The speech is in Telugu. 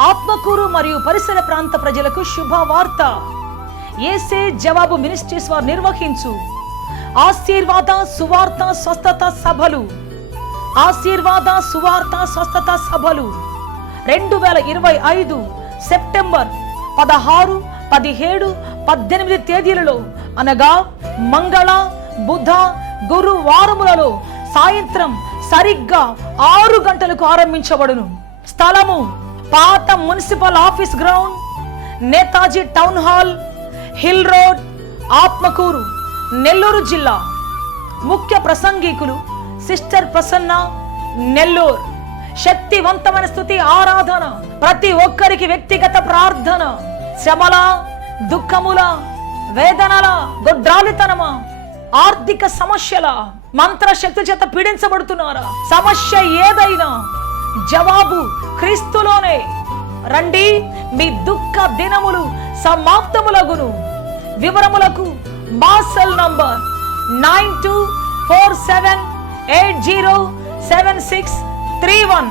ఆత్మకూరు మరియు పరిసర ప్రాంత ప్రజలకు శుభవార్త. యేసే జవాబు మినిస్ట్రీస్ వారు నిర్వహించు ఆశీర్వాద సువార్త స్వస్థత సభలు. ఆశీర్వాద సువార్త స్వస్థత సభలు 2025 సెప్టెంబర్ 16, 17, 18 తేదీలలో అనగా మంగళ, బుధ, గురువారములలో సాయంత్రం సరిగ్గా 6 గంటలకు ఆరంభించబడును. స్థలము పాత municipal office ground, Netaji town hall, hill road, Atmakur, Nellore జిల్లా. ముఖ్య ప్రసంగికులు సిస్టర్ ప్రసన్న, నెల్లూరు. శక్తివంతమైన స్తుతి ఆరాధన, ప్రతి ఒక్కరికి వ్యక్తిగత ప్రార్థన. శ్రమల, దుఃఖముల, వేదనల, గొడ్రాలితనమా, ఆర్థిక సమస్యల, మంత్రశక్తి చేత పీడించబడుతున్నారా? సమస్య ఏదైనా జవాబు క్రీస్తులోనే. రండి, మీ దుఃఖ దినములు సమాప్తములగును. వివరములకు మా సెల్ నంబర్ 9247807631.